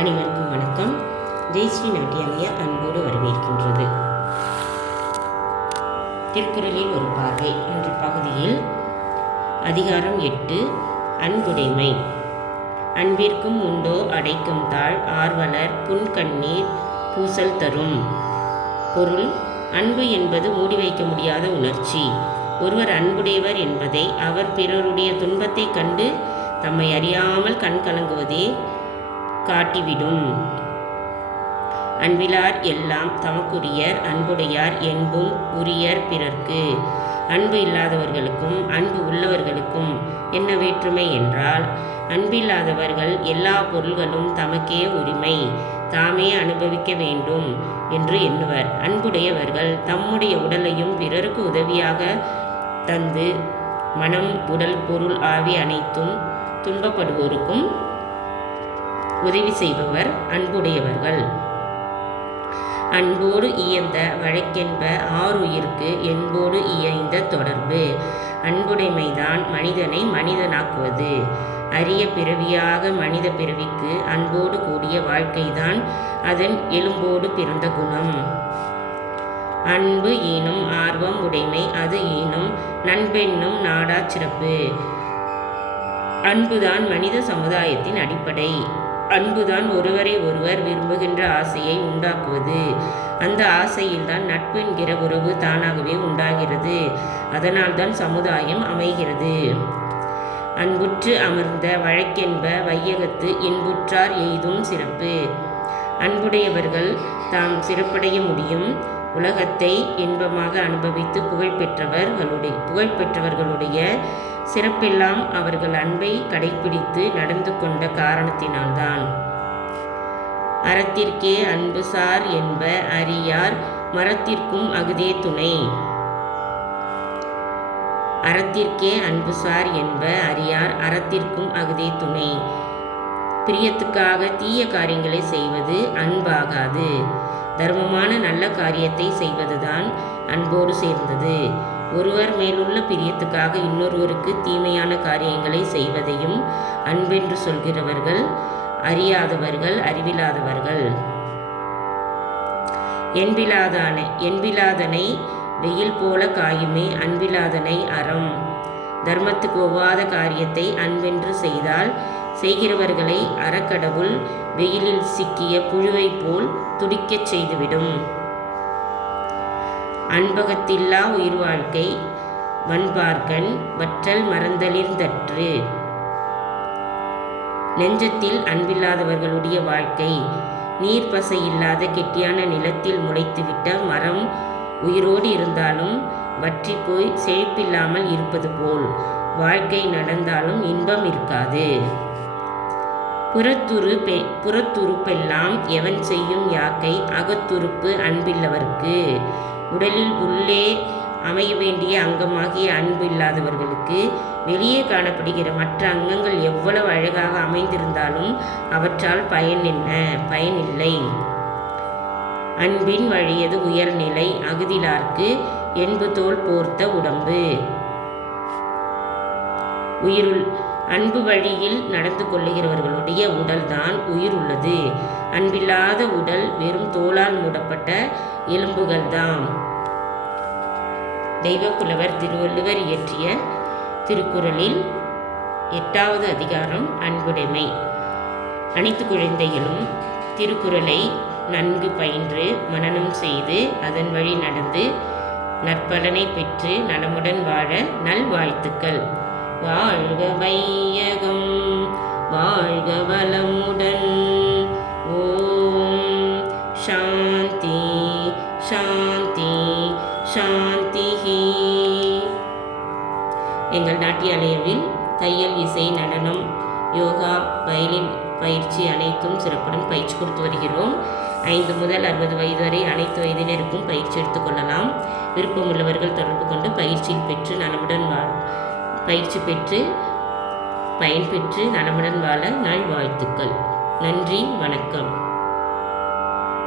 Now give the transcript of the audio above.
அனைவருக்கும் வணக்கம். ஜெயஸ்ரீ நாட்டியாலய அன்போடு வரவேற்கின்றது. திருக்குறளில் ஒரு பார்வை என்ற பகுதியில் அதிகாரம் 8 அன்புடைமை. அன்பிற்கும் உண்டோ அடைக்கும் தாழ் ஆர்வலர் புன்கண்ணீர் பூசல் தரும். பொருள்: அன்பு என்பது மூடி வைக்க முடியாத உணர்ச்சி. ஒருவர் அன்புடையவர் என்பதை அவர் பிறருடைய துன்பத்தை கண்டு தம்மை அறியாமல் கண் கலங்குவதே காட்டிவிடும். அன்பிலார் எல்லாம் தமக்குரியர் அன்புடையார் என்பும் உரியர் பிறர்க்கு. அன்பு இல்லாதவர்களுக்கும் அன்பு உள்ளவர்களுக்கும் என்ன வேற்றுமை என்றால், அன்பில்லாதவர்கள் எல்லா பொருள்களும் தமக்கே உரிமை, தாமே அனுபவிக்க வேண்டும் என்று எண்ணுவர். அன்புடையவர்கள் தம்முடைய உடலையும் பிறருக்கு உதவியாக தந்து மனம், உடல், பொருள் ஆவி அனைத்தும் துன்பப்படுவோருக்கும் உதவி செய்பவர் அன்புடையவர்கள். அன்போடு இயந்த வழக்கென்ப ஆருயிர்க்கு என்போடு இயைந்த தொடர்பு. அன்புடைமைதான் மனிதனை மனிதனாக்குவது. அரிய பிறவியாக மனித பிறவிக்கு அன்போடு கூடிய வாழ்க்கைதான் அதன் எலும்போடு பிறந்த குணம். அன்பு ஈனும் ஆர்வம் உடைமை அது ஈனும் நண்பென்னும் நாடா சிறப்பு. அன்புதான் மனித சமுதாயத்தின் அடிப்படை. அன்புதான் ஒருவரை ஒருவர் விரும்புகின்ற ஆசையை உண்டாக்குவது. அந்த ஆசையில்தான் நட்பு என்கிற உறவு தானாகவே உண்டாகிறது. அதனால்தான் சமுதாயம் அமைகிறது. அன்புற்று அமர்ந்த வழக்கென்ப வையகத்து இன்புற்றார் எய்தும் சிறப்பு. அன்புடையவர்கள் தாம் சிறப்படைய முடியும். உலகத்தை இன்பமாக அனுபவித்து புகழ்பெற்றவர்களுடைய சிறப்பெல்லாம் அவர்கள் அன்பை கடைப்பிடித்து நடந்து கொண்ட காரணத்தினால்தான். அறத்திற்கே அன்பு சார் என்ப அறியார் மரத்திற்கும் அகுதே துணை. அறத்திற்கே அன்பு சார் என்ப அறியார் அறத்திற்கும் அகுதே துணை. பிரியத்துக்காக தீய காரியங்களை செய்வது அன்பாகாது. தர்மமான நல்ல காரியத்தை செய்வதுதான் அன்போடு சேர்ந்தது. ஒருவர் மேலுள்ள பிரியத்துக்காக இன்னொருவருக்கு தீமையான காரியங்களை செய்வதையும் அன்பென்று சொல்கிறவர்கள் அறியாதவர்கள், அறிவில்லாதவர்கள். என்பிலாதனை வெயில் போல காயுமே அன்பிலாதனை அறம். தர்மத்துக்கு ஒவ்வாத காரியத்தை அன்பென்று செய்தால் செய்கிறவர்களை அறக்கடவுள் வெயிலில் சிக்கிய புழுவை போல் துடிக்கச் செய்துவிடும். அன்பகத்தில்லா உயிர் வாழ்க்கை வன்பார்கண் வற்றல் மறந்தலிர்ந்தற்று. நெஞ்சத்தில் அன்பில்லாதவர்களுடைய வாழ்க்கை நீர்ப்பசை இல்லாத கெட்டியான நிலத்தில் முளைத்துவிட்ட மரம் உயிரோடு இருந்தாலும் வற்றி போய் செழிப்பில்லாமல் இருப்பது போல் வாழ்க்கை நடந்தாலும் இன்பம் இருக்காது. புறத்துறுப்பெல்லாம் எவன் செய்யும் யாக்கை அகத்துறுப்பு அன்பில்லவர்க்கு. உடலில் உள்ளே அமைய வேண்டிய அங்கமாகிய அன்பு இல்லாதவர்களுக்கு வெளியே காணப்படுகிற மற்ற அங்கங்கள் எவ்வளவு அழகாக அமைந்திருந்தாலும் அவற்றால் பயனில்லை. அன்பின் வழியது உயர்நிலை அகுதிலார்க்கு என்பு தோல் போர்த்த உடம்பு. அன்பு வழியில் நடந்து கொள்ளுகிறவர்களுடைய உடல்தான் உயிர் உள்ளது. அன்பில்லாத உடல் வெறும் தோளால் மூடப்பட்ட எலும்புகள்தான். தெய்வப்புலவர் திருவள்ளுவர் இயற்றிய திருக்குறளில் 8வது அதிகாரம் அன்புடைமை. அனைத்து குழந்தைகளும் திருக்குறளை நன்கு பயின்று மனனம் செய்து அதன் வழி நடந்து நற்பலனை பெற்று நலமுடன் வாழ நல்வாழ்த்துக்கள். வாழ்க வையகம் வாழ்க வளமுடன். ஓம் சாந்தி சாந்தி சாந்தி. எங்கள் நாட்டியாலயவில் தையல், இசை, நடனம், யோகா, வயலின் பயிற்சி அனைத்தும் சிறப்புடன் பயிற்சி கொடுத்து வருகிறோம். 5 முதல் 60 வயது வரை அனைத்து வயதினருக்கும் பயிற்சி எடுத்துக்கொள்ளலாம். விருப்பமுள்ளவர்கள் தொடர்பு கொண்டு பயிற்சியில் பெற்று நலமுடன் பயிற்சி பெற்று பயன்பெற்று நலமுடன் வாழ நல்வாழ்த்துக்கள். நன்றி, வணக்கம்.